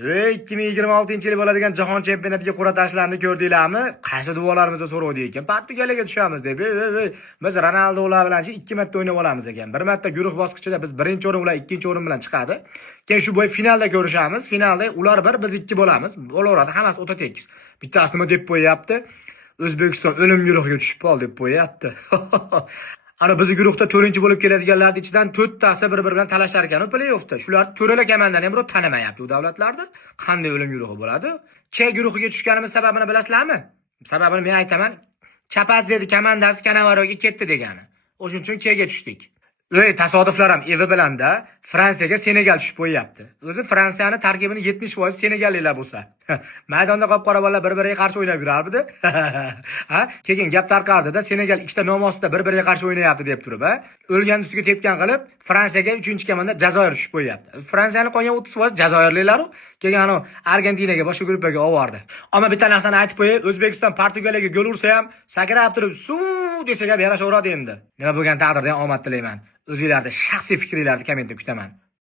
2026-yil bo'ladigan jahon chempionatiga qur'a tashlarini ko'rdinglarmi? Qaysi duolarimizga so'rovdi ekan. Portugaliyaga tushamiz deb. Biz Ronaldolar bilan 2 marta o'ynab olamiz ekan. Bir marta guruh bosqichida biz birinchi o'rin, ular ikkinchi o'rin bilan chiqadi. Keyin shu bo'y finalda ko'rishamiz. Finalda ular 1, biz 2 bo'lamiz. Bo'laveradi, hammasi o'ta tekis. Bittasi nima deb qo'yapti? O'zbekiston o'lim guruhiga tushib qoldi deb qo'yapti. Ana bizning guruhda 4-bo'lib keladiganlarning ichidan 4tasi bir-biri bilan talashar ekan play-offda. Shular to'rala komandani ham birov tanimayapti u davlatlarda. Qanday o'lim guruhi bo'ladi? K guruhiga tushganimiz sababini bilasizlarmi? Sababini men aytaman. Kapadzedi komandasi Kanavaroga ketdi degani. O'shuning uchun Kga tushdik. Tasodiflar ham evi bilanda Fransiyaga Senegal tushib qo'yapti. O'zi Fransiyani tarkibini 70% senegalliklar bo'lsa. Maydonda qop-qora bolalar bir-biriga qarshi o'ynab yurardi. Ha? Keyin gap tarqardi-da, Senegal ikkita nomosida bir-biriga qarshi o'ynayapti deb turib, o'lgan ustiga tepgan qilib, Fransiyaga 3-komanda Jazoir tushib qo'yapti. Fransiyani qolgan 30% Jazoirliklar-ku, keyin ana Argentinaga boshqa gruppaga olib Ammo bitta narsani aytib qo'yay, O'zbekiston Portugaliyaga gol ursa ham, sakrab turib, suv desa ham yarashaveradi endi. Nima bo'lgan taqdirda ham omad tilayman. O'zingizlarning shaxsiy fikringizni kommentda kutaman.